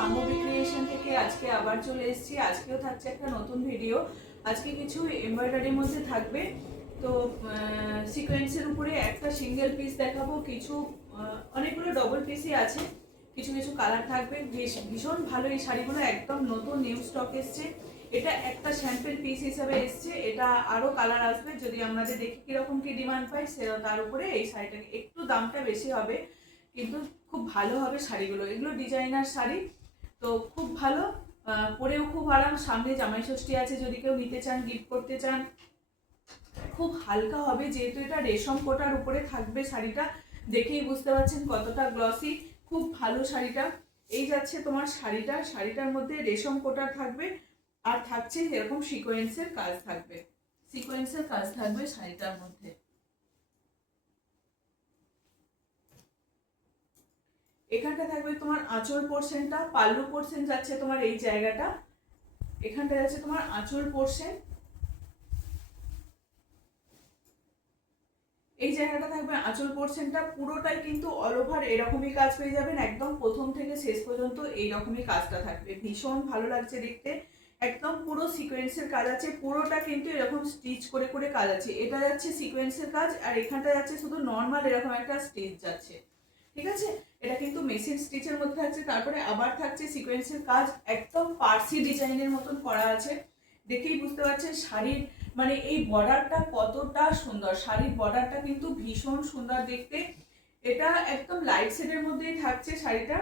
Shambhavi creation থেকে আজকে আবার চলে এসেছি। আজকেও থাকছে একটা নতুন ভিডিও। আজকে কিছু এমব্রয়ডারির মধ্যে থাকবে, তো সিকোয়েন্সের উপরে একটা সিঙ্গেল পিস দেখাবো, কিছু অনেকগুলো ডবল পিসই আছে, কিছু কিছু কালার থাকবে। ভীষণ ভালো এই শাড়িগুলো, একদম নতুন নিউ স্টক এসছে। এটা একটা স্যাম্পল পিস হিসাবে এসছে, এটা আরও কালার আসবে। যদি আমাদের দেখি কীরকম কী ডিমান্ড পাই তার উপরে এই শাড়িটাকে একটু দামটা বেশি হবে, কিন্তু খুব ভালো হবে শাড়িগুলো। এগুলো ডিজাইনার শাড়ি, তো খুব ভালো, পরেও খুব আরাম। সামনে জামাই ষষ্ঠী আছে, যদি কেউ নিতে চান, গিফট করতে চান, খুব হালকা হবে। যেহেতু এটা রেশম কোটার উপরে থাকবে শাড়িটা, দেখেই বুঝতে পারছেন কতটা গ্লসি। খুব ভালো শাড়িটা। এই যাচ্ছে তোমার শাড়িটার মধ্যে রেশম কোটা থাকবে, আর থাকছে এরকম সিকোয়েন্সের কাজ থাকবে, সিকোয়েন্সের কাজ থাকবে শাড়িটার মধ্যে। এখানটা থাকবে তোমার আঁচল পোর্শনটা, পাল্লু পোর্শন যাচ্ছে তোমার এই জায়গাটা, এখানটা যাচ্ছে তোমার আঁচল পোর্শন, এই জায়গাটা থাকবে আঁচল পোর্শনটা। পুরোটাই কিন্তু অল ওভার এরকমই কাজ পেয়ে যাবেন, একদম প্রথম থেকে শেষ পর্যন্ত এইরকমই কাজটা থাকবে। ভীষণ ভালো লাগছে দেখতে, একদম পুরো সিকোয়েন্সের কাজ আছে, পুরোটা কিন্তু এরকম স্টিচ করে করে কাজ আছে। এটা যাচ্ছে সিকোয়েন্সের কাজ, আর এখানটা যাচ্ছে শুধু নর্মাল এরকম একটা স্টিচ যাচ্ছে, ঠিক আছে। এটা কিন্তু মেশিন স্টিচের মধ্যে থাকছে, তারপরে আবার থাকছে সিকোয়েন্সের কাজ, একদম পার্সি ডিজাইনের মতন করা আছে। দেখেই বুঝতে পারছেন শাড়ির মানে এই বর্ডারটা কতটা সুন্দর। শাড়ির বর্ডারটা কিন্তু ভীষণ সুন্দর দেখতে। এটা একদম লাইট শেডের মধ্যেই থাকছে শাড়িটা।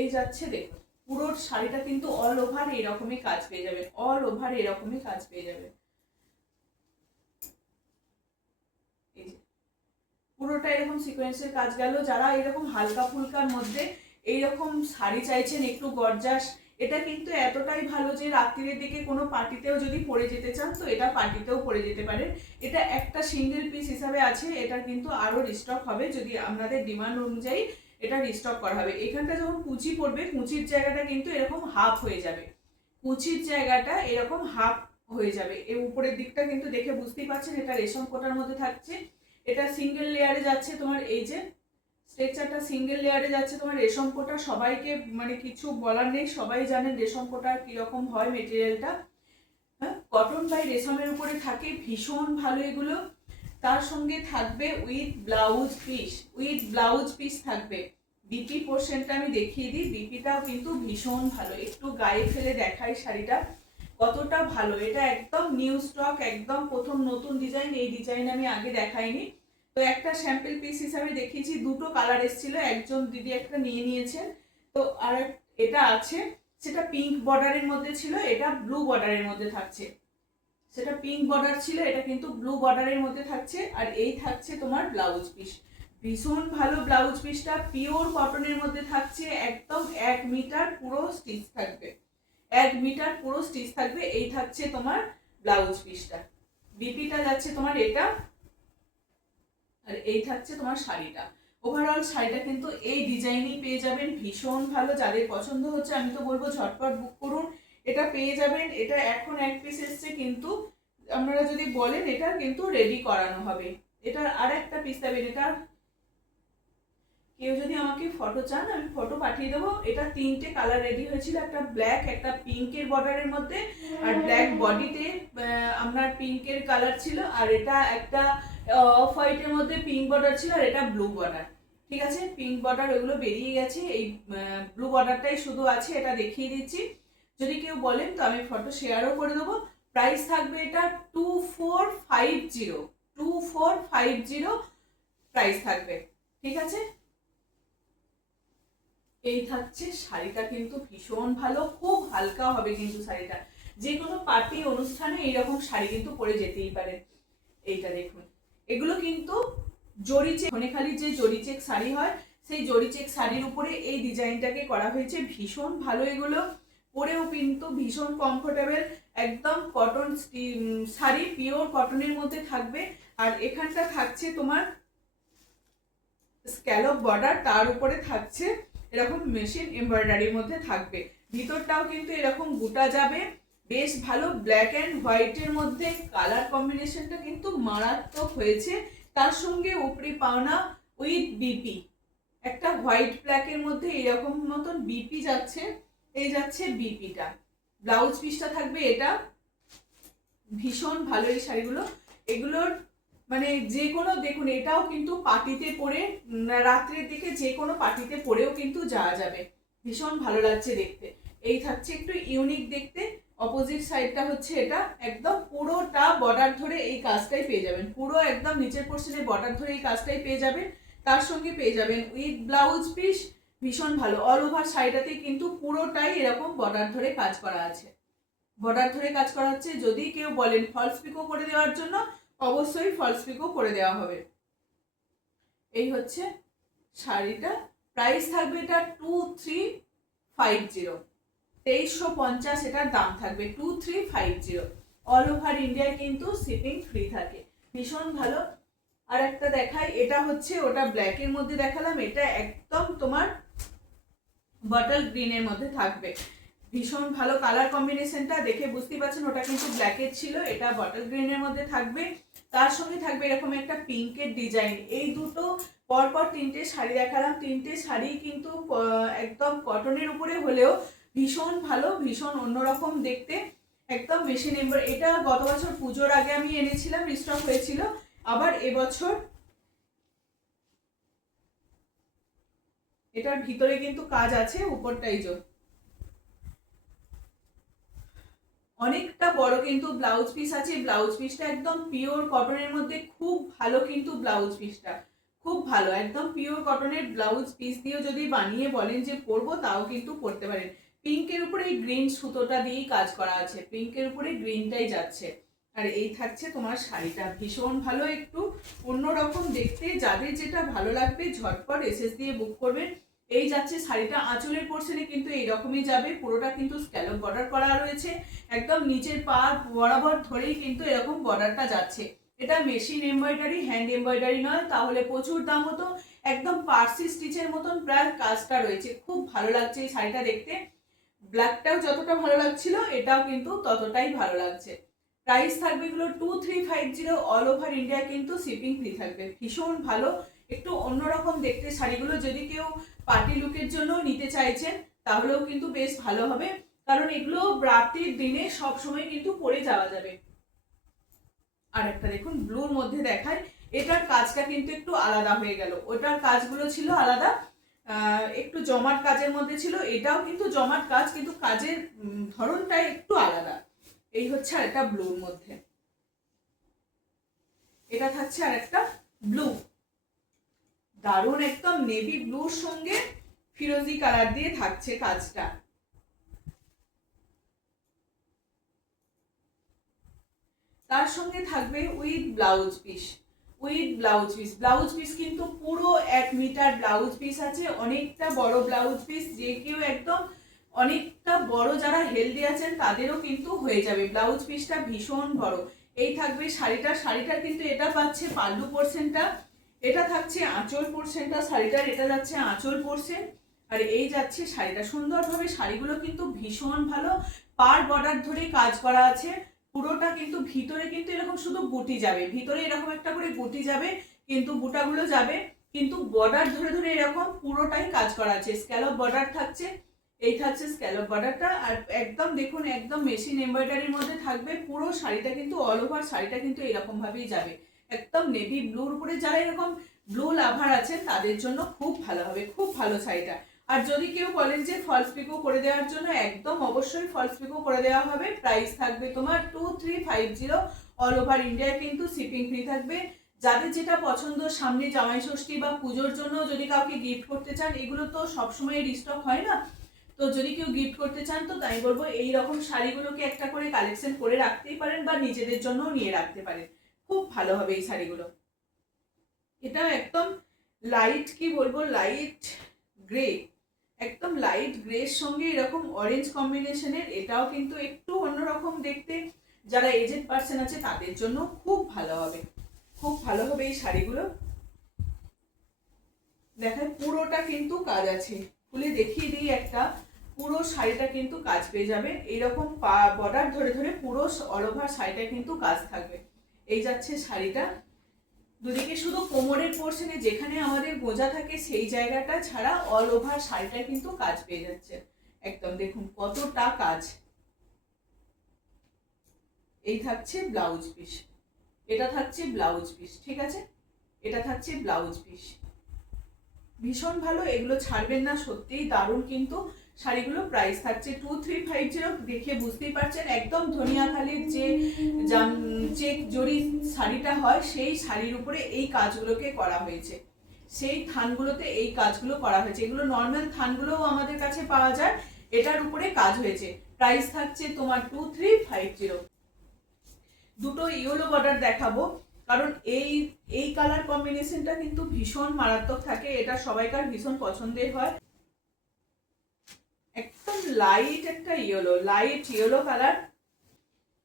এই যাচ্ছে দেখুন, পুরো শাড়িটা কিন্তু অল ওভার এরকমই কাজ পেয়ে যাবে, অল ওভার এরকমই কাজ পেয়ে যাবে। পুরোটা এরকম সিকোয়েন্সের কাজ গেল। যারা এরকম হালকা ফুলকার মধ্যে এইরকম শাড়ি চাইছেন একটু গর্জাস, এটা কিন্তু এতটাই ভালো যে রাত্রির দিকে কোনো পার্টিতেও যদি পরে যেতে চান, তো এটা পার্টিতেও পরে যেতে পারেন। এটা একটা সিঙ্গেল পিস হিসাবে আছে, এটা কিন্তু আরও রিস্টক হবে, যদি আপনাদের ডিমান্ড অনুযায়ী এটা রিস্টক করা হবে। এখানটা যখন কুচি পড়বে, কুচির জায়গাটা কিন্তু এরকম হাফ হয়ে যাবে, কুচির জায়গাটা এরকম হাফ হয়ে যাবে। এই উপরের দিকটা কিন্তু দেখে বুঝতেই পারছেন এটা রেশম কোটার মধ্যে থাকছে। এটা সিঙ্গেল লেয়ারে যাচ্ছে তোমার, এই যে স্ট্রেকচারটা সিঙ্গেল লেয়ারে যাচ্ছে তোমার রেশম কোটা। সবাইকে মানে কিছু বলার নেই, সবাই জানেন রেশম কোটা কিরকম হয় মেটেরিয়ালটা। হ্যাঁ, কটন বাই রেশমের উপরে থাকে, ভীষণ ভালো এগুলো। তার সঙ্গে থাকবে উইথ ব্লাউজ পিস থাকবে। বিপি পোর্শনটা আমি দেখিয়ে দিই, বিপিটাও কিন্তু ভীষণ ভালো। একটু গায়ে ফেলে দেখাই শাড়িটা কতটা ভালো। এটা একদম নিউ স্টক, একদম প্রথম নতুন ডিজাইন, এই ডিজাইন আমি আগে দেখাইনি। তো একটা স্যাম্পল পিস হিসাবে দেখিয়েছি, দুটো কালার এসেছিল, একজন দিদি একটা নিয়ে নিয়েছেন। তো আর এটা আছে, সেটা পিঙ্ক বর্ডারের মধ্যে ছিল, এটা ব্লু বর্ডারের মধ্যে থাকছে। সেটা পিঙ্ক বর্ডার ছিল, এটা কিন্তু ব্লু বর্ডারের মধ্যে থাকছে। আর এই থাকছে তোমার ব্লাউজ পিস, ভীষণ ভালো ব্লাউজ পিসটা, পিওর কটনের মধ্যে থাকছে, একদম 1 মিটার পুরো স্টিচ থাকবে, 1 মিটার পুরো স্টিচ থাকবে। এই থাকছে তোমার ব্লাউজ পিসটা, বিপিটা যাচ্ছে তোমার এটা, আর এই থাকছে তোমার শাড়িটা। ওভারঅল শাড়িটা কিন্তু এই ডিজাইনই পেয়ে যাবেন, ভীষণ ভালো। যাদের পছন্দ হচ্ছে আমি তো বলবো ঝটপট বুক করুন, এটা পেয়ে যাবেন। এটা এখন এক পিস এসছে, কিন্তু আপনারা যদি বলেন এটা কিন্তু রেডি করানো হবে। এটার আর একটা পিস দেবেন। এটা কেউ যদি আমাকে ফটো চান আমি ফটো পাঠিয়ে দেবো। এটা 3টে কালার রেডি হয়েছিল, একটা ব্ল্যাক, একটা পিঙ্কের বর্ডারের মধ্যে, আর ব্ল্যাক বডিতে আপনার পিঙ্কের কালার ছিল, আর এটা একটা অফ হোয়াইটের মধ্যে পিঙ্ক বর্ডার ছিল, আর এটা ব্লু বর্ডার। ঠিক আছে, পিঙ্ক বর্ডার ওগুলো বেরিয়ে গেছে, এই ব্লু বর্ডারটাই শুধু আছে, এটা দেখিয়ে দিচ্ছি। যদি কেউ বলেন তো আমি ফটো শেয়ারও করে দেবো। প্রাইস থাকবে এটা 2450 প্রাইস থাকবে, ঠিক আছে। এই থাকছে শাড়িটা, কিন্তু ভীষণ ভালো, খুব হালকা হবে কিন্তু শাড়িটা। যে কোনো পার্টি অনুষ্ঠানে এইরকম শাড়ি কিন্তু পরে যেতেই পারে। এইটা দেখুন, এগুলো কিন্তু জরি চেক, খালি যে জরি চেক শাড়ি হয়, সেই জরি চেক শাড়ির উপরে এই ডিজাইনটাকে করা হয়েছে। ভীষণ ভালো এগুলো, পরেও কিন্তু ভীষণ কমফোর্টেবল, একদম কটন শাড়ি, পিওর কটনের মধ্যে থাকবে। আর এখানটা থাকছে তোমার স্ক্যালপ বর্ডার, তার উপরে থাকছে এরকম মেশিন এমব্রয়ডারির মধ্যে থাকবে। ভিতরটাও কিন্তু এরকম গোটা যাবে, বেশ ভালো। ব্ল্যাক অ্যান্ড হোয়াইটের মধ্যে কালার কম্বিনেশনটা কিন্তু মারাত্মক হয়েছে। তার সঙ্গে উপরি পাওনা উইথ বিপি, একটা হোয়াইট ব্ল্যাকের মধ্যে এরকম মতন বিপি যাচ্ছে, এই যাচ্ছে বিপিটা। ব্লাউজ পিসটা থাকবে এটা। ভীষণ ভালো এই শাড়িগুলো। এগুলোর মানে যে কোনো, দেখুন এটাও কিন্তু পার্টিতে পরে, রাত্রের দিকে যে কোনো পার্টিতে পরেও কিন্তু যাওয়া যাবে। ভীষণ ভালো লাগছে দেখতে। এই থাকছে একটু ইউনিক দেখতে। অপোজিট সাইডটা হচ্ছে এটা, একদম পুরোটা বর্ডার ধরে এই কাজটাই পেয়ে যাবেন, পুরো একদম নিচের পোর্শনে বর্ডার ধরে এই কাজটাই পেয়ে যাবেন। তার সঙ্গে পেয়ে যাবেন উইথ ব্লাউজ পিস। ভীষণ ভালো, অল ওভার শাড়িটাতে কিন্তু পুরোটাই এরকম বর্ডার ধরে কাজ করা আছে, বর্ডার ধরে কাজ করা হচ্ছে। যদি কেউ বলেন ফলস পিকো করে দেওয়ার জন্য, অবশ্যই ফলস পিকো করে দেওয়া হবে। এই হচ্ছে শাড়িটা। প্রাইস থাকবে এটা 2350, 2350 এটার দাম থাকবে, 2350। অল ওভার ইন্ডিয়ায় কিন্তু শিপিং ফ্রি থাকে। ভীষণ ভালো। আর একটা দেখাই, এটা হচ্ছে, ওটা ব্ল্যাকের মধ্যে দেখালাম, এটা একদম তোমার বটল গ্রিনের মধ্যে থাকবে। ভীষণ ভালো কালার কম্বিনেশনটা দেখে বুঝতে পারছেন, ওটা কিন্তু ব্ল্যাকের ছিল, এটা বটল গ্রিনের মধ্যে থাকবে। তার সঙ্গে থাকবে এরকম একটা পিঙ্কের ডিজাইন। এই দুটো পরপর তিনটে শাড়ি দেখালাম, তিনটে শাড়ি কিন্তু একদম কটনের উপরে হলেও ভীষণ ভালো, ভীষণ অন্যরকম দেখতে, একদম মেশিন এমব্রয়ডারি। এটা গত বছর পুজোর আগে আমি এনেছিলাম, রিস্টক হয়েছিল, আবার এবছর এটার ভিতরে কিন্তু কাজ আছে, উপরটাই যে অনেকটা বড় কিন্তু ব্লাউজ পিস আছে। ব্লাউজ পিসটা একদম পিওর কটনের মধ্যে, খুব ভালো কিন্তু ব্লাউজ পিসটা, খুব ভালো, একদম পিওর কটনের ব্লাউজ পিস দিয়েও যদি বানিয়ে বলেন যে পরবো, তাও কিন্তু পরতে পারেন। পিঙ্কের উপরে এই গ্রিন সুতোটা দিয়েই কাজ করা আছে, পিঙ্কের উপরে গ্রিনটাই যাচ্ছে। আর এই থাকছে তোমার শাড়িটা, ভীষণ ভালো, একটু অন্যরকম দেখতে। যাদের যেটা ভালো লাগবে ঝটপট এসএস দিয়ে বুক করবেন। এই যাচ্ছে শাড়িটা। আঁচলের পোর্শনে কিন্তু এইরকমই যাবে, পুরোটা কিন্তু স্ক্যালপ বর্ডার করা রয়েছে, একদম নিচের পা বরাবর ধরেই কিন্তু এরকম বর্ডারটা যাচ্ছে। এটা মেশিন এমব্রয়ডারি, হ্যান্ড এমব্রয়ডারি নয়, তাহলে প্রচুর দাম হতো। একদম পার্সি স্টিচের মতন প্রায় কাজটা রয়েছে, খুব ভালো লাগছে এই শাড়িটা দেখতে। ব্ল্যাকটাও যতটা ভালো লাগছিল, এটাও কিন্তু ততটাই ভালো লাগছে। প্রাইস থাকবে এগুলো 2350, অল ওভার ইন্ডিয়া কিন্তু শিপিং ফ্রি থাকবে। ভীষণ ভালো, একটু অন্যরকম দেখতে শাড়িগুলো। যদি কেউ পার্টি লুকের জন্য নিতে চাইছেন, তাহলেও কিন্তু বেশ ভালো হবে, কারণ এগুলো রাত্রির দিনে সব সময় কিন্তু পরে যাওয়া যাবে। আর একটা দেখুন ব্লুর মধ্যে দেখায়, এটার কাজটা কিন্তু একটু আলাদা হয়ে গেল, ওটার কাজগুলো ছিল আলাদা, একটু জমাট কাজের মধ্যে ছিল, এটাও কিন্তু জমাট কাজ, কিন্তু কাজের ধরনটা একটু আলাদা। এই হচ্ছে আর একটা ব্লুর মধ্যে, এটা থাকছে আর একটা ব্লু, দারুণ একদম নেভি ব্লুর সঙ্গে ফিরোজি কালার দিয়ে থাকছে কাজটা। তার সঙ্গে থাকবে with blouse piece, with blouse piece. Blouse piece কিন্তু পুরো 1 মিটার ব্লাউজ পিস আছে, অনেকটা বড় ব্লাউজ পিস। যে কেউ একদম অনেকটা বড় যারা হেলদি আছেন তাদেরও কিন্তু হয়ে যাবে। ব্লাউজ পিসটা ভীষণ বড়। এই থাকবে শাড়িটা, শাড়িটার কিন্তু এটা পাচ্ছে পাল্লু পোর্শনটা, এটা থাকছে আঁচল পোর্শনটা শাড়িটার, এটা যাচ্ছে আঁচল পোর্শন, আর এই যাচ্ছে শাড়িটা। সুন্দরভাবে শাড়িগুলো কিন্তু ভীষণ ভালো, পার বর্ডার ধরে কাজ করা আছে পুরোটা। কিন্তু ভিতরে কিন্তু এরকম শুধু বুটি যাবে, ভিতরে এরকম একটা করে বুটি যাবে, কিন্তু বুটাগুলো যাবে কিন্তু বর্ডার ধরে ধরে এরকম পুরোটাই কাজ করা আছে। স্ক্যালপ বর্ডার থাকছে, এই থাকছে স্ক্যালপ বর্ডারটা। আর একদম দেখুন একদম মেশিন এমব্রয়ডারির মধ্যে থাকবে পুরো শাড়িটা, কিন্তু অল ওভার শাড়িটা কিন্তু এরকম ভাবেই যাবে, একদম নেভি ব্লুর উপরে। যারা এরকম ব্লু লাভার আছেন তাদের জন্য খুব ভালো হবে, খুব ভালো শাড়িটা। আর যদি কেউ বলেন যে ফলস পিকো করে দেওয়ার জন্য, একদম অবশ্যই ফলস পিকো করে দেওয়া হবে। প্রাইস থাকবে তোমার 2350, অল ওভার ইন্ডিয়া কিন্তু শিপিং ফ্রি থাকবে। যাদের যেটা পছন্দ, সামনে জামাই ষষ্ঠী বা পুজোর জন্য যদি কাউকে গিফট করতে চান, এগুলো তো সবসময় রিস্টক হয় না, তো যদি কেউ গিফট করতে চান তো তাই বলবো এই রকম শাড়িগুলোকে একটা করে কালেকশন করে রাখতেই পারেন, বা নিজেদের জন্য নিয়ে রাখতে পারেন, খুব ভালো হবে এই শাড়িগুলো। এটা একদম লাইট, কি বলবো, লাইট গ্রে, একদম লাইট গ্রের সঙ্গে এরকম অরেঞ্জ কম্বিনেশনের, এটাও কিন্তু একটু অন্যরকম দেখতে। যারা এজেড পার্সন আছে তাদের জন্য খুব ভালো হবে, খুব ভালো হবে এই শাড়িগুলো। দেখায় পুরোটা কিন্তু কাজ আছে, খুলে দেখিয়ে দিই একটা, পুরো শাড়িটা কিন্তু কাজ পেয়ে যাবে। এইরকম বর্ডার ধরে ধরে পুরো অল ওভার শাড়িটা কিন্তু কাজ থাকবে। এই যাচ্ছে শাড়িটা, দুদিকে শুধু কোমরের পোর্শনে যেখানে আমাদের গোজা থাকে সেই জায়গাটা ছাড়া অল ওভার শাড়িটা কিন্তু কাজ পেয়ে যাচ্ছে। একদম দেখুন কতটা কাজ। এই থাকছে ব্লাউজ পিস, এটা থাকছে ব্লাউজ পিস, ঠিক আছে, এটা থাকছে ব্লাউজ পিস। ভীষণ ভালো, এগুলো ছাড়বেন না, সত্যিই দারুণ। কিন্তু শাড়িগুলো প্রাইস থাকছে 2350। দেখে বুঝতেই পারছেন একদম ধনিয়াখালির যে চেক জরি শাড়িটা হয় সেই শাড়ির উপরে এই কাজগুলোকে করা হয়েছে, সেই থানগুলোতে এই কাজগুলো করা হয়েছে। এগুলো নর্মাল থানগুলোও আমাদের কাছে পাওয়া যায়, এটার উপরে কাজ হয়েছে। প্রাইস থাকছে তোমার 2350। দুটো ইয়েলো বর্ডার দেখাবো, কারণ এই এই কালার কম্বিনেশনটা কিন্তু ভীষণ মারাত্মক থাকে, এটা সবাইকার ভীষণ পছন্দের হয়। একদম লাইট একটা ইয়েলো, লাইট ইয়েলো কালার।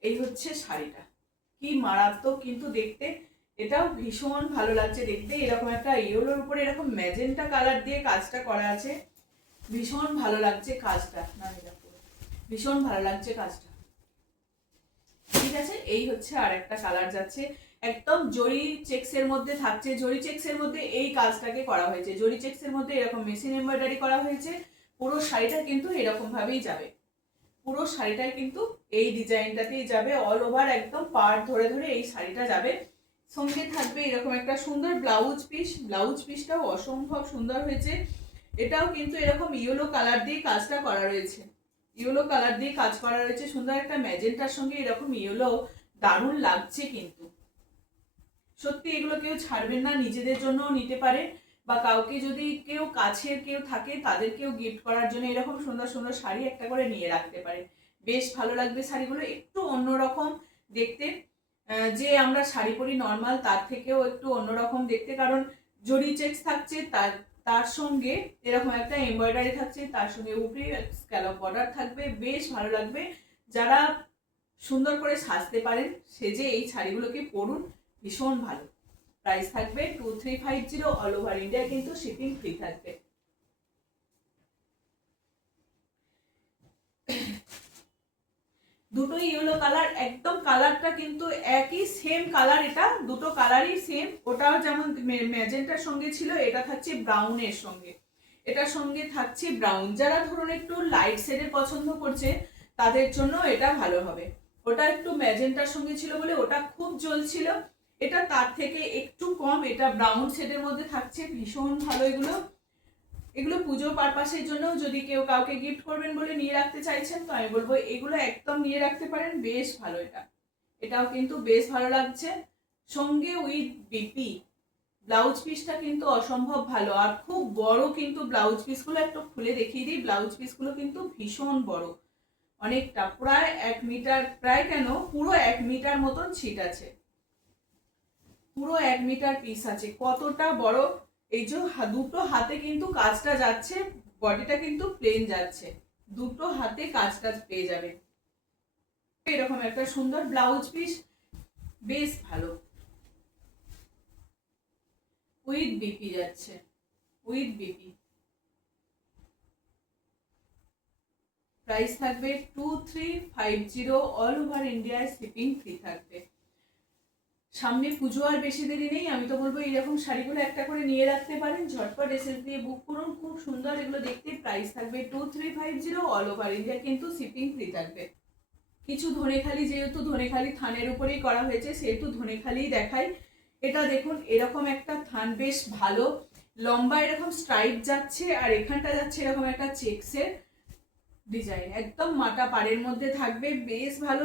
এই হচ্ছে শাড়িটা, কি মারাত্মক কিন্তু দেখতে, এটাও ভীষণ ভালো লাগছে দেখতে। এরকম একটা ইয়েলোর উপরে এরকম ম্যাজেন্টা কালার দিয়ে কাজটা করা আছে, ভীষণ ভালো লাগছে কাজটা। না ভীষণ ভালো লাগছে কাজটা, ঠিক আছে। এই হচ্ছে আর একটা কালার যাচ্ছে, একদম জরি চেক্সের মধ্যে থাকছে। জরি চেক্সের মধ্যে এই কাজটাকে করা হয়েছে, জরি চেক্সের মধ্যে এরকম মেশিন এমব্রয়ডারি করা হয়েছে। পুরো শাড়িটা কিন্তু এরকম ভাবেই যাবে, পুরো শাড়িটায় কিন্তু এই ডিজাইনটাতেই যাবে, অল ওভার একদম পার্ট ধরে ধরে এই শাড়িটা যাবে। সঙ্গে থাকবে এরকম একটা সুন্দর ব্লাউজ পিস, ব্লাউজ পিসটাও অসম্ভব সুন্দর হয়েছে। এটাও কিন্তু এরকম ইয়েলো কালার দিয়ে কাজটা করা রয়েছে, ইয়েলো কালার দিয়ে কাজ করা রয়েছে, সুন্দর একটা ম্যাজেন্টার সঙ্গে এরকম ইয়েলো, দারুণ লাগছে কিন্তু। সত্যি এগুলো কেউ ছাড়বেন না, নিজেদের জন্যও নিতে পারে, বা কাউকে যদি কেউ কাছের কেউ থাকে তাদেরকেও গিফট করার জন্য এরকম সুন্দর সুন্দর শাড়ি একটা করে নিয়ে রাখতে পারে, বেশ ভালো লাগবে শাড়িগুলো। একটু অন্যরকম দেখতে, যে আমরা শাড়ি পরি নর্মাল তার থেকেও একটু অন্যরকম দেখতে, কারণ জরি চেক্স থাকছে, তার সঙ্গে এরকম একটা এমব্রয়ডারি থাকছে, তার সঙ্গে উপরে স্ক্যালপ বর্ডার থাকবে, বেশ ভালো লাগবে। যারা সুন্দর করে সাজতে পারেন সেজে এই শাড়িগুলোকে পরুন, ভীষণ ভালো। প্রাইস থাকবে 2350, অল ওভার ইন্ডিয়া কিন্তু শিপিং ফ্রি থাকবে। দুটো ইয়েলো কালার, একদম কালারটা কিন্তু একই সেম কালার, এটা দুটো কালারই সেম। ওটাও যেমন ম্যাজেন্টার সঙ্গে ছিল, এটা থাকছে ব্রাউনের সঙ্গে, এটার সঙ্গে থাকছে ব্রাউন। যারা ধরুন একটু লাইট শেডের পছন্দ করছে তাদের জন্য এটা ভালো হবে। ওটা একটু ম্যাজেন্টার সঙ্গে ছিল বলে ওটা খুব জ্বলছিল, এটা তার থেকে একটু কম, এটা ব্রাউন শেডের মধ্যে থাকছে, ভীষণ ভালো। এগুলো এগুলো পুজো পারপাসের জন্য যদি কেউ কাউকে গিফট করবেন বলে নিয়ে রাখতে চাইছেন তো আমি বলবো এগুলো একদম নিয়ে রাখতে পারেন, বেশ ভালো। এটাও কিন্তু বেশ ভালো লাগছে। সঙ্গে উইথ বিপি ব্লাউজ পিসটা কিন্তু অসম্ভব ভালো, আর খুব বড় কিন্তু ব্লাউজ পিসগুলো, একটু খুলে দেখিয়ে দিই। ব্লাউজ পিসগুলো কিন্তু ভীষণ বড়, অনেকটা, প্রায় 1 মিটার, প্রায় কেন পুরো 1 মিটার মতন ছিট আছে, পুরো 1 মিটার পিস আছে, কতটা বড়। এই যে দুটো হাতে কিন্তু কাজটা যাচ্ছে, বডিটা কিন্তু প্লেন যাচ্ছে, দুটো হাতে কাজটা পেয়ে যাবে। এরকম একটা সুন্দর ব্লাউজ পিস, বেশ ভালো, উইথ বিপি যাচ্ছে, উইথ বিপি। প্রাইস থাকবে 2350, অল ওভার ইন্ডিয়ায় শিপিং ফ্রি থাকবে। সামনে পুজো আর বেশি দেরি নেই, আমি তো বলবো এইরকম শাড়িগুলো একটা করে নিয়ে রাখতে পারেন, ঝটপট এসএস দিয়ে বুক করুন, খুব সুন্দর এগুলো দেখতে। প্রাইস থাকবে 2350, অল ওভার ইন্ডিয়া কিন্তু শিপিং ফ্রি থাকবে। কিছু ধনেখালি, যেহেতু ধনেখালি থানের উপরেই করা হয়েছে সেহেতু ধনেখালিই দেখাই। এটা দেখুন এরকম একটা থান, বেশ ভালো লম্বা এরকম স্ট্রাইপ যাচ্ছে, আর এখানটা যাচ্ছে এরকম একটা চেক্সের ডিজাইন, একদম মাটা পাড়ের মধ্যে থাকবে, বেশ ভালো।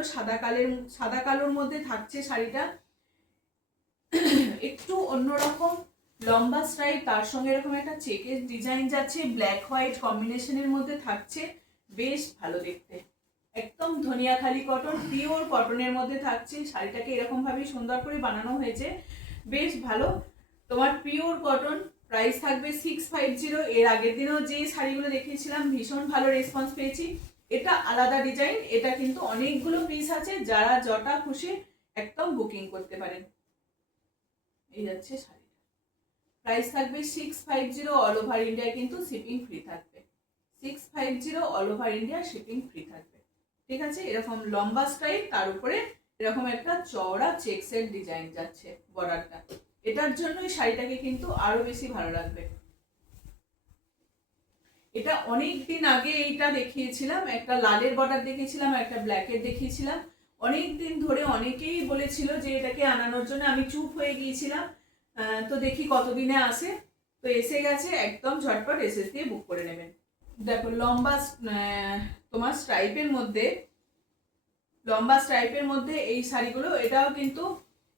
সাদা কালোর মধ্যে থাকছে শাড়িটা, একটু অন্যরকম লম্বা স্ট্রাইপ, তার সঙ্গে এরকম একটা চেকের ডিজাইন যাচ্ছে, ব্ল্যাক হোয়াইট কম্বিনেশনের মধ্যে থাকছে, বেশ ভালো দেখতে। একদম ধনিয়াখালি কটন, পিওর কটনের মধ্যে থাকছে, শাড়িটাকে এরকম ভাবে সুন্দর করে বানানো হয়েছে, বেশ ভালো। তোমার পিওর কটন, প্রাইস থাকবে 650। এর আগের দিনও যে শাড়িগুলো দেখিয়েছিলাম ভীষণ ভালো রেসপন্স পেয়েছি, এটা আলাদা ডিজাইন, এটা কিন্তু অনেকগুলো পিস আছে, যারা যটা খুশি একদম বুকিং করতে পারেন। এই যাচ্ছে শাড়িটা, প্রাইস থাকবে 650, অল ওভার ইন্ডিয়া কিন্তু শিপিং ফ্রি থাকবে। 650, all over India shipping free থাকবে, ঠিক আছে। এরকম লম্বা স্টাইল, তার উপরে এরকম একটা চওড়া চেক্সের ডিজাইন যাচ্ছে বর্ডারটা, এটার জন্য এই শাড়িটাকে কিন্তু আরো বেশি ভালো লাগবে। এটা অনেক দিন আগে এইটা দেখিয়েছিলাম, একটা লালের বর্ডার দেখিয়েছিলাম, একটা ব্ল্যাকের দেখিয়েছিলাম। অনেক দিন ধরে অনেকেই বলেছিল যে এটাকে আনানোর জন্য, আমি চুপ হয়ে গিয়েছিলাম। তো দেখি কতদিনে আসে। তো এসে গেছে, একদম ঝটপট এসএস দিয়ে বুক করে নেবেন। দেখো লম্বা তোমার লম্বা স্ট্রাইপের মধ্যে এই শাড়িগুলো, এটাও কিন্তু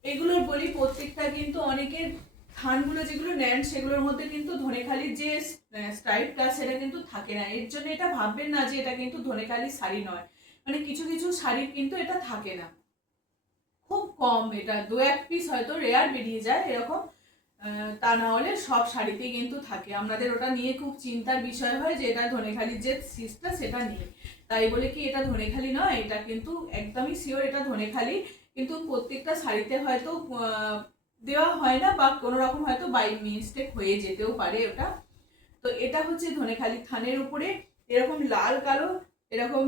এগুলোর বলি প্রত্যেকটা কিন্তু অনেকের থানগুলো যেগুলো নেন সেগুলোর মধ্যে কিন্তু ধনেখালির যে স্ট্রাইপটা সেটা কিন্তু থাকে না। এর জন্য এটা ভাববেন না যে এটা কিন্তু ধনেখালির শাড়ি নয়, মানে কিছু কিছু শাড়ির কিন্তু এটা থাকে না, খুব কম, এটা দু এক পিস হয়তো রেয়ার বেরিয়ে যায় এরকম। তা না হলে সব শাড়িতেই কিন্তু থাকে। আমাদের ওটা নিয়ে খুব চিন্তার বিষয় হয় যে এটা ধনেখালির যে সিসটা সেটা নিয়ে, তাই বলে কি এটা ধনেখালি নয়, এটা কিন্তু একদমই শিওর এটা ধনেখালি। কিন্তু প্রত্যেকটা শাড়িতে হয়তো দেওয়া হয় না, বা কোনো রকম হয়তো বাই মিস্টেক হয়ে যেতেও পারে ওটা। তো এটা হচ্ছে ধনেখালি থানের উপরে এরকম লাল কালো এরকম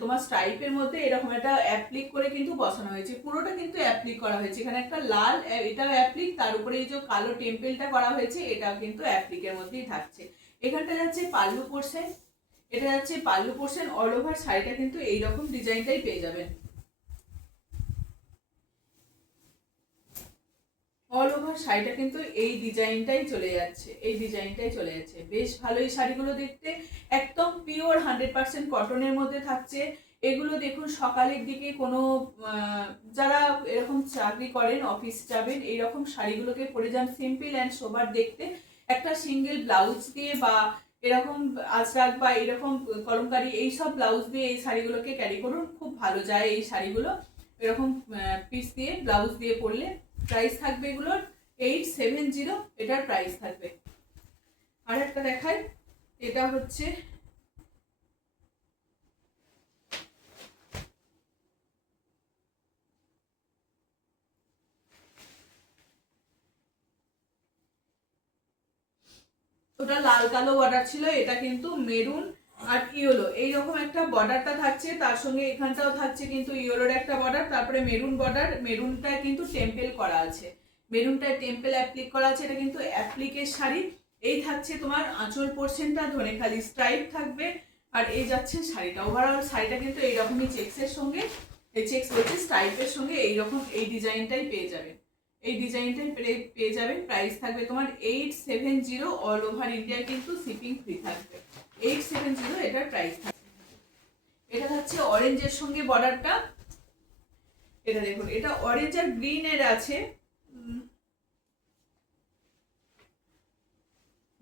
তোমার স্ট্রাইপের মধ্যে এরকম একটা অ্যাপ্লিক করে কিন্তু বসানো হয়েছে, পুরোটা কিন্তু অ্যাপ্লিক করা হয়েছে। এখানে একটা লাল, এটাও অ্যাপ্লিক, তার উপরে এই যে কালো টেম্পেলটা করা হয়েছে এটাও কিন্তু অ্যাপ্লিকের মধ্যেই থাকছে। এখানটা যাচ্ছে পাল্লু পোর্শন, এটা যাচ্ছে পাল্লু পোর্শন। অল ওভার শাড়িটা কিন্তু এইরকম ডিজাইনটাই পেয়ে যাবেন, অল ওভার শাড়িটা কিন্তু এই ডিজাইনটাই চলে যাচ্ছে, এই ডিজাইনটাই চলে যাচ্ছে। বেশ ভালো এই শাড়িগুলো দেখতে, একদম পিওর 100% কটনের মধ্যে থাকছে। এগুলো দেখুন সকালের দিকে কোনো যারা এরকম চাকরি করেন, অফিস যাবেন, এইরকম শাড়িগুলোকে পরে যান, সিম্পল অ্যান্ড সোবার দেখতে। একটা সিঙ্গেল ব্লাউজ দিয়ে বা এরকম আজরাক বা এরকম কলমকারি এইসব ব্লাউজ দিয়ে এই শাড়িগুলোকে ক্যারি করুন, খুব ভালো যায় এই শাড়িগুলো। এরকম পিস দিয়ে ব্লাউজ দিয়ে পরলে প্রাইস থাকবে এগুলোর 870, এটার প্রাইস থাকবে। আর একটা দেখাই, এটা হচ্ছে ওটা লাল কালো বর্ডার ছিল, এটা কিন্তু মেরুন আর ইয়েলো এইরকম একটা বর্ডারটা থাকছে, তার সঙ্গে এখানটাও থাকছে কিন্তু ইয়েলোর একটা বর্ডার, তারপরে মেরুন বর্ডার, মেরুনটা কিন্তু টেম্পেল করা আছে, মেরুনটা টেম্পেল অ্যাপ্লিক করা আছে। এটা কিন্তু অ্যাপ্লিকের শাড়ি। এই থাকছে তোমার আঁচল পোর্শনটা ধনেখালি স্ট্রাইপ থাকবে, আর এই যাচ্ছে শাড়িটা। ওভারঅল শাড়িটা কিন্তু এইরকমই চেক্সের সঙ্গে, এই চেক্স বলছে স্ট্রাইপের সঙ্গে এইরকম এই ডিজাইনটাই পেয়ে যাবে, এই ডিজাইনটাই পেয়ে যাবেন। প্রাইস থাকবে তোমার 870, অল ওভার ইন্ডিয়া কিন্তু শিপিং ফ্রি থাকবে। 870 এটার প্রাইস থাকবে। এটা হচ্ছে অরেঞ্জের সঙ্গে বর্ডারটা, এটা দেখুন, এটা অরেঞ্জ আর গ্রিন এর আছে,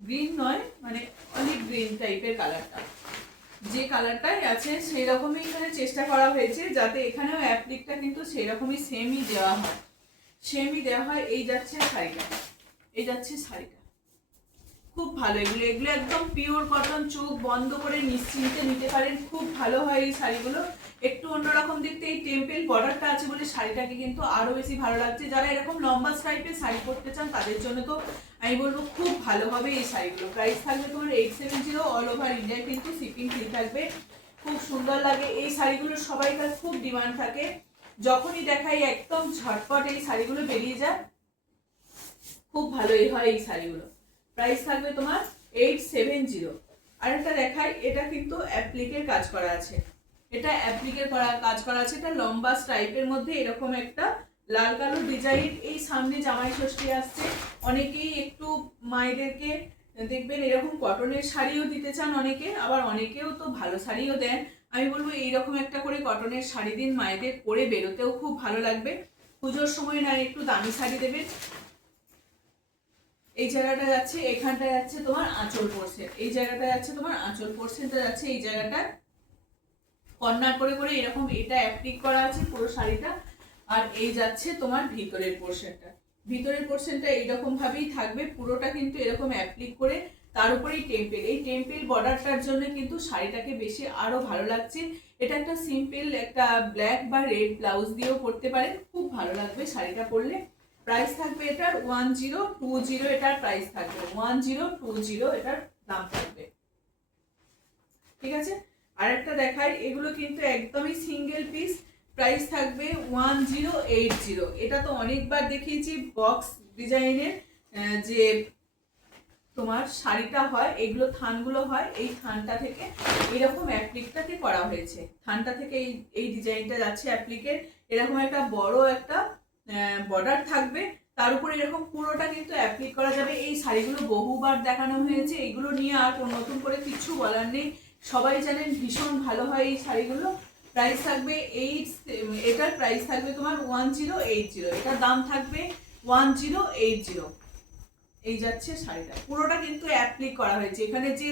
গ্রিন নয় মানে অলিভ গ্রিন টাইপের কালারটা, যে কালারটাই আছে সেই রকমই এখানে চেষ্টা করা হয়েছে যাতে এখানেও অ্যাপ্লিকটা কিন্তু সেই রকমই সেমই দেওয়া হয়, সেমই দেওয়া হয়। এই যাচ্ছে শাড়িটা, এই যাচ্ছে শাড়িটা, খুব ভালো। এগুলো এগুলো একদম পিওর কটন, চোখ বন্ধ করে নিশ্চিন্তে নিতে পারেন, খুব ভালো হয় এই শাড়িগুলো। একটু অন্যরকম দেখতে, এই টেম্পেল বর্ডারটা আছে বলে শাড়িটাকে কিন্তু আরো বেশি ভালো লাগছে। যারা এরকম লম্বা স্ট্রাইপের শাড়ি পরতে চান তাদের জন্য তো আমি বলবো খুব ভালো হবে এই শাড়িগুলো। প্রাইস থাকবে তোমার 870, অল ওভার ইন্ডিয়া কিন্তু শিপিং ফ্রি থাকবে। খুব সুন্দর লাগে এই শাড়িগুলো, সবাইকার খুব ডিমান্ড থাকে, যখনই দেখাই একদম ঝটপট এই শাড়িগুলো বেরিয়ে যায়, খুব ভালোই হয় এই শাড়িগুলো। প্রাইস থাকবে তোমার 870। আরেকটা দেখাই, এটা কিন্তু অ্যাপ্লিকের কাজ করা আছে, এটা অ্যাপ্লিকের কাজ করা আছে। এটা লম্বা স্ট্রাইপের মধ্যে এরকম একটা লাল কালো ডিজাইন। এই সামনে জামাই ষষ্ঠী আসছে, অনেকেই একটু মায়েদেরকে দেখবেন এরকম কটনের শাড়িও দিতে চান অনেকে, আবার অনেকেও তো ভালো শাড়িও দেন। আমি বলবো এইরকম একটা করে কটনের শাড়ি দিন, মায়েদের পরে বেরোতেও খুব ভালো লাগবে। পুজোর সময় না একটু দামি শাড়ি দেবেন। এই জায়গাটা যাচ্ছে, এখানটা যাচ্ছে তোমার আঁচল পোর্শন, এই জায়গাটা যাচ্ছে তোমার আঁচল পোর্শনটা যাচ্ছে এই জায়গাটা কর্নার করে করে এরকম এটা অ্যাপ্লিক করা আছে পুরো শাড়িটা। আর এই যাচ্ছে তোমার ভিতরের পোর্শনটা, ভিতরের পোর্শনটা এইরকম ভাবেই থাকবে, পুরোটা কিন্তু এরকম অ্যাপ্লিক করে, তার উপরেই টেম্পেল, এই টেম্পেল বর্ডারটার জন্য কিন্তু শাড়িটাকে বেশি আরো ভালো লাগছে। এটা একটা সিম্পল একটা ব্ল্যাক বা রেড ব্লাউজ দিয়েও পরতে পারেন, খুব ভালো লাগবে শাড়িটা পরলে। প্রাইস থাকবে এটার 1020, এটার প্রাইস থাকবে 1020, এটার দাম থাকবে। ঠিক আছে, আরেকটা দেখাই, এগুলো কিন্তু একদমই সিঙ্গেল পিস, প্রাইস থাকবে 1080। এটা তো অনেকবার দেখিয়েছি, বক্স ডিজাইনের যে তোমার শাড়িটা হয়, এগুলো থানগুলো হয়, এই থানটা থেকে এরকম অ্যাপ্লিকটাকে করা হয়েছে। থানটা থেকে এই ডিজাইনটা যাচ্ছে অ্যাপ্লিকের, এরকম একটা বড় একটা বর্ডার থাকবে, তার উপরে এরকম পুরোটা কিন্তু অ্যাপ্লিক করা যাবে। এই শাড়িগুলো বহুবার দেখানো হয়েছে, এগুলো নিয়ে আর নতুন করে কিছু বলার নেই, সবাই জানেন ভীষণ ভালো হয় এই শাড়িগুলো। প্রাইস থাকবে এটার প্রাইস থাকবে তোমার 1080, এটার দাম থাকবে 1080। এই যাচ্ছে শাড়িটা, পুরোটা কিন্তু অ্যাপ্লিক করা হয়েছে। এখানে যে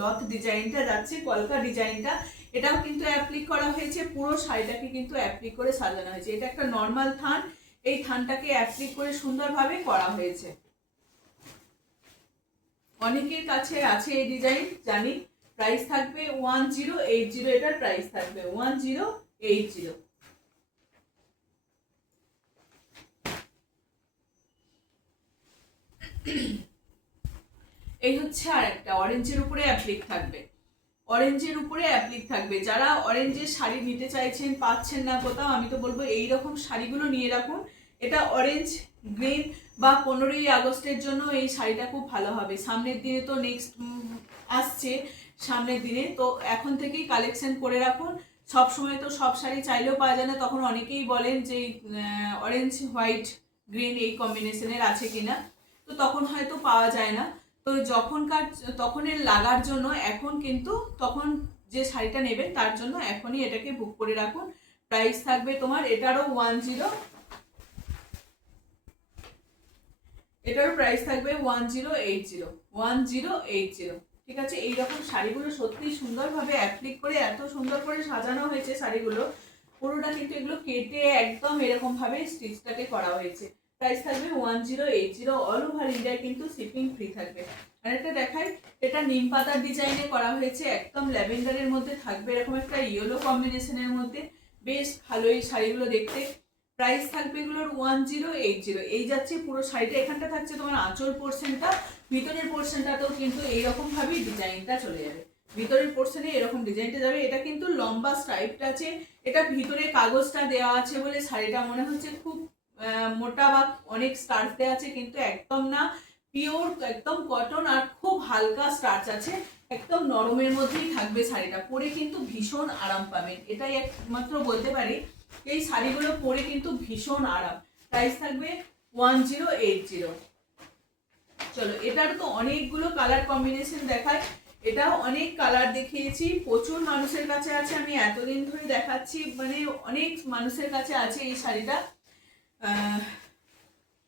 লথ ডিজাইনটা যাচ্ছে, কলকা ডিজাইনটা, এটাও কিন্তু অ্যাপ্লিক করা হয়েছে। পুরো শাড়িটাকে কিন্তু অ্যাপ্লিক করে সাজানো হয়েছে। এটা একটা নর্মাল থান, এই থানটাকে অ্যাপ্লিক করে সুন্দরভাবে করা হয়েছে। অনেকের কাছে আছে এই ডিজাইন জানি। প্রাইস থাকবে 1080, এটার প্রাইস থাকবে 1080। এই হচ্ছে আর একটা অরেঞ্জের উপরে অ্যাপ্লিক থাকবে, অরেঞ্জের উপরে অ্যাপ্লিক থাকবে। যারা অরেঞ্জের শাড়ি নিতে চাইছেন, পাচ্ছেন না কোথাও, আমি তো বলবো এই রকম শাড়িগুলো নিয়ে রাখুন। এটা অরেঞ্জ গ্রিন বা 15ই আগস্টের জন্য এই শাড়িটা খুব ভালো হবে। সামনের দিনে তো নেক্সট আসছে, সামনের দিনে তো এখন থেকেই কালেকশন করে রাখুন। সব সময় তো সব শাড়ি চাইলেও পাওয়া যায় না, তখন অনেকেই বলেন যে অরেঞ্জ হোয়াইট গ্রিন এই কম্বিনেশনের আছে কিনা, তো তখন হয়তো পাওয়া যায় না। তো তখনের লাগার জন্য এখন কিন্তু তখন যে শাড়িটা নেবেন তার জন্য এখনই এটাকে বুক করে রাখুন। প্রাইস থাকবে তোমার এটারও 10, প্রাইস থাকবে 1080। ঠিক আছে, এইরকম শাড়িগুলো সত্যি সুন্দরভাবে অ্যাপ্লিক করে এত সুন্দর করে সাজানো হয়েছে শাড়িগুলো, পুরোটা কিন্তু এগুলো কেটে একদম এরকম ভাবে স্টিচটাকে করা হয়েছে। প্রাইস থাকবে 1080, অল ওভার ইন্ডিয়া কিন্তু শিপিং ফ্রি থাকবে। আর এটা দেখাই, এটা নিম পাতার ডিজাইনে করা হয়েছে, একদম ল্যাভেন্ডারের মধ্যে থাকবে, এরকম একটা ইয়েলো কম্বিনেশনের মধ্যে, বেশ ভালো এই শাড়িগুলো দেখতে। প্রাইস থাকবে এগুলোর 1080। এই যাচ্ছে পুরো শাড়িটা, এখানটা থাকছে তোমার আঁচল পোর্শনটা, ভিতরের পোর্শনটাতেও কিন্তু এইরকম ভাবেই ডিজাইনটা চলে যাবে, ভিতরের পোর্শনে এরকম ডিজাইনটা যাবে। এটা কিন্তু লম্বা স্ট্রাইপটা আছে, এটা ভিতরে কাগজটা দেওয়া আছে বলে শাড়িটা মনে হচ্ছে খুব মোটা বা অনেক স্টার্চ দেওয়া আছে, কিন্তু একদম না, পিওর একদম কটন আর খুব হালকা স্টার্চ আছে, একদম নরমের মধ্যেই থাকবে শাড়িটা, পরে কিন্তু ভীষণ আরাম পাবেন। এটাই একমাত্র বলতে পারি, এই শাড়িগুলো পরে কিন্তু ভীষণ আরাম। প্রাইস থাকবে 1080। চলো, এটার তো অনেকগুলো কালার কম্বিনেশন দেখায়, এটাও অনেক কালার দেখিয়েছি, প্রচুর মানুষের কাছে আছে, আমি এতদিন ধরে দেখাচ্ছি, মানে অনেক মানুষের কাছে আছে এই শাড়িটা,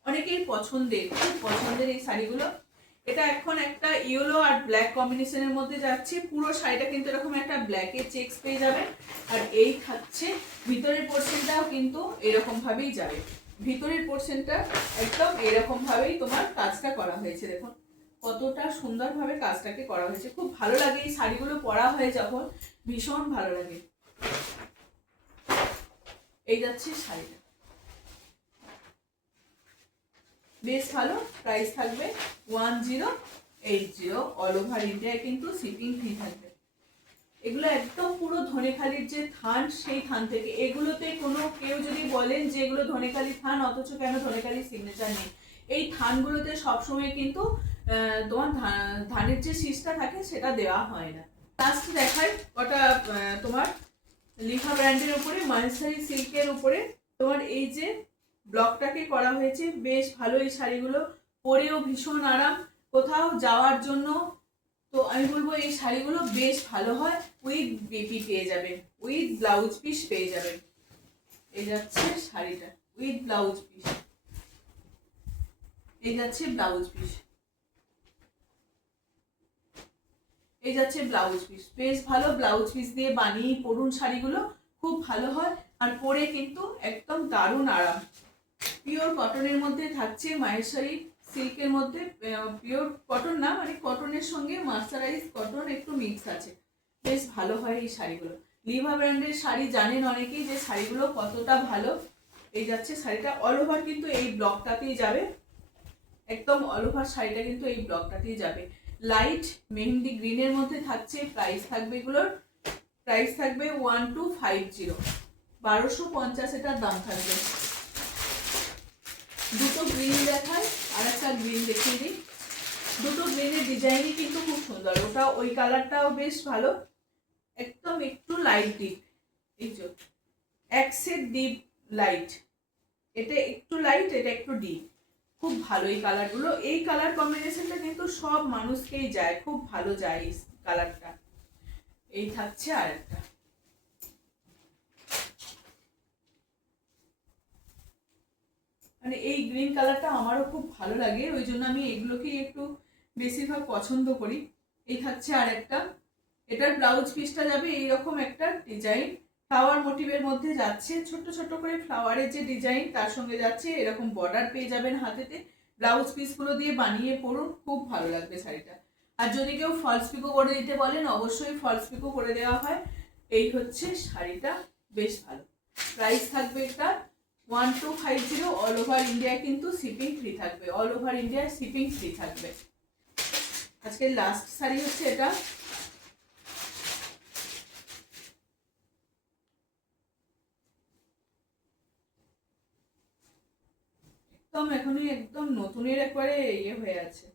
অনেকের পছন্দের, খুব পছন্দের এই শাড়িগুলো। এটা এখন একটা ইয়েলো আর ব্ল্যাক কম্বিনেশনের মধ্যে যাচ্ছে, পুরো শাড়িটা কিন্তু এরকম একটা ব্ল্যাকের চেকস পেয়ে যাবেন। আর এই থাকছে ভিতরের পোর্শনটাও কিন্তু এরকম ভাবেই যাবে, ভিতরের পোর্শনটা একদম এরকম ভাবেই তোমার কাজটা করা হয়েছে। দেখুন কতটা সুন্দরভাবে কাজটাকে করা হয়েছে, খুব ভালো লাগে এই শাড়িগুলো পরা হয় যখন, ভীষণ ভালো লাগে। এই যাচ্ছে শাড়িটা, বেশ ভালো। প্রাইস থাকবে 1080, অল ওভার ইন্ডিয়া কিন্তু শিপিং ফ্রি থাকবে। এগুলো একদম পুরো ধনেখালির যে থান, সেই থান থেকে, এগুলোতে কোনো কেউ যদি বলেন যে এগুলো ধনেখালির থান অথচ কেন ধনেখালির সিগনেচার নেই, এই থানগুলোতে সবসময় কিন্তু তোমার ধানের যে শীষটা থাকে সেটা দেওয়া হয় না। লাস্ট দেখাই ওটা তোমার লিখা ব্র্যান্ডের উপরে, মানসারি সিল্কের উপরে তোমার এই যে ব্লকটাকে করা হয়েছে, বেশ ভালো এই শাড়িগুলো, পরেও ভীষণ আরাম, কোথাও যাওয়ার জন্য তো আমি বলবো এই শাড়িগুলো বেশ ভালো হয়। উইথ বিপি পেয়ে যাবেন, উইথ ব্লাউজ পিস পেয়ে যাবেন। এই যাচ্ছে শাড়িটা উইথ ব্লাউজ পিস, এই যাচ্ছে ব্লাউজ পিস, এই যাচ্ছে ব্লাউজ পিস, বেশ ভালো ব্লাউজ পিস দিয়ে বানিয়ে পরুন, শাড়িগুলো খুব ভালো হয় আর পরে কিন্তু একদম দারুণ আরাম। পিওর কটনের মধ্যে থাকছে, মাহেশ্বরী সিল্কের মধ্যে, পিওর কটন না, মানে কটনের সঙ্গে মার্সারাইজ কটন একটু মিক্স আছে, বেশ ভালো হয় এই শাড়িগুলো। লিভা ব্র্যান্ডের শাড়ি জানেন অনেকেই যে শাড়িগুলো কতটা ভালো। এই যাচ্ছে শাড়িটা, অল ওভার কিন্তু এই ব্লকটাতেই যাবে, একদম অল ওভার শাড়িটা কিন্তু এই ব্লকটাতেই যাবে। লাইট মেহেন্দি গ্রিনের মধ্যে থাকছে। প্রাইস থাকবে এগুলোর, প্রাইস থাকবে 1250, 1250 এটার দাম থাকবে। দুটো গ্রিন দেখায় আর একটা গ্রিন দেখিয়ে দিই। দুটো গ্রিনের ডিজাইনই কিন্তু খুব সুন্দর, ওটা ওই কালারটাও বেশ ভালো, একদম একটু লাইট ডিপ, এই যে এক সেট ডিপ লাইট, এটা একটু লাইট এটা একটু ডিপ, খুব ভালো এই কালারগুলো। এই কালার কম্বিনেশনটা কিন্তু সব মানুষকেই যায়, খুব ভালো যায় এই কালারটা। এই থাকছে আর একটা, মানে এই গ্রিন কালারটা আমারও খুব ভালো লাগে, ওই জন্য আমি এগুলোকেই একটু বেশিরভাগ পছন্দ করি। এই থাকছে আর একটা, এটার ব্লাউজ পিসটা যাবে এইরকম একটা ডিজাইন, ফ্লাওয়ার মোটিভের মধ্যে যাচ্ছে, ছোট ছোট করে ফ্লাওয়ারের যে ডিজাইন তার সঙ্গে যাচ্ছে, এরকম বর্ডার পেয়ে যাবেন হাতেতে। ব্লাউজ পিসগুলো দিয়ে বানিয়ে পরুন, খুব ভালো লাগবে শাড়িটা। আর যদি কেউ ফলস পিকো করে দিতে বলেন অবশ্যই ফলস পিকো করে দেওয়া হয়। এই হচ্ছে শাড়িটা, বেশ ভালো। প্রাইস থাকবে এটা 1250, অল ওভার ইন্ডিয়া কিন্তু শিপিং ফ্রি থাকবে, all over India shipping free থাকবে। আজকের লাস্ট শাড়ি হচ্ছে এটা, একদম এখনই একদম নতুনের একবারে ইয়ে হয়ে আছে।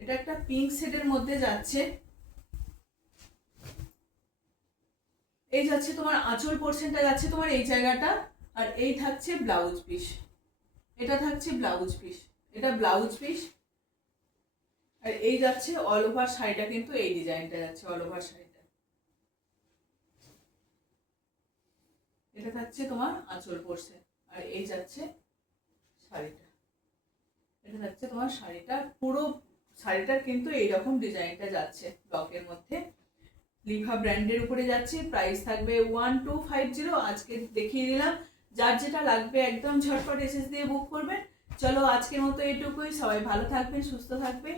এটা একটা পিঙ্ক শেডের মধ্যে যাচ্ছে, এই যাচ্ছে তোমার আঁচল পোর্শনটা যাচ্ছে তোমার এই জায়গাটা, আর এই থাকছে ব্লাউজ পিস, এটা থাকছে ব্লাউজ পিস, এটা ব্লাউজ পিস, আর এই যাচ্ছে অল ওভার শাড়িটা, কিন্তু এই ডিজাইনটা যাচ্ছে অল ওভার শাড়িটা, এটা থাকছে তোমার আঁচল পোর্শন, আর এই যাচ্ছে শাড়িটা, এটা থাকছে তোমার শাড়িটা, পুরো শাড়িটার কিন্তু এইরকম ডিজাইনটা যাচ্ছে ব্লকের মধ্যে, লিভা ব্র্যান্ডের উপরে যাচ্ছে। প্রাইস থাকবে 1250, আজকে দেখিয়ে দিলাম। যার যেটা লাগবে একদম ঝটপট এসএস দিয়ে বুক করবেন। চলো আজকের মতো এটুকুই, সবাই ভালো থাকবেন, সুস্থ থাকবে।